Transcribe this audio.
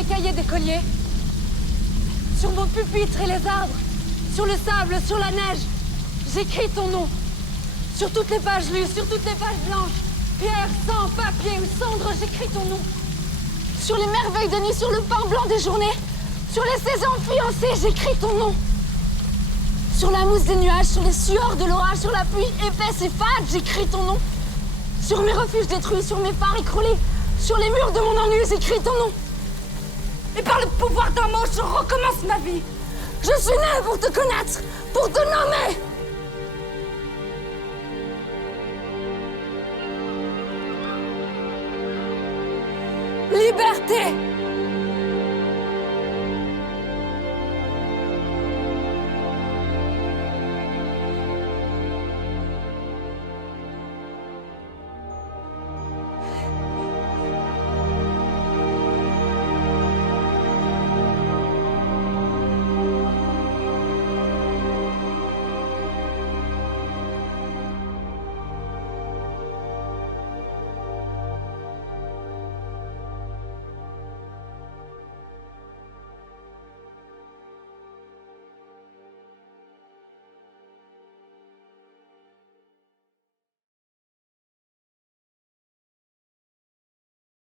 mes cahiers d'écolier, sur mon pupitre et les arbres, sur le sable, sur la neige, j'écris ton nom. Sur toutes les pages lues, sur toutes les pages blanches, pierre, sang, papier ou cendre, j'écris ton nom. Sur les merveilles de nuit, sur le pain blanc des journées, sur les saisons fiancées, j'écris ton nom. Sur la mousse des nuages, sur les sueurs de l'orage, sur la pluie épaisse et fade, j'écris ton nom. Sur mes refuges détruits, sur mes phares écroulés, sur les murs de mon ennui, j'écris ton nom. Et par le pouvoir d'un mot, je recommence ma vie. Je suis née pour te connaître, pour te nommer. Liberté!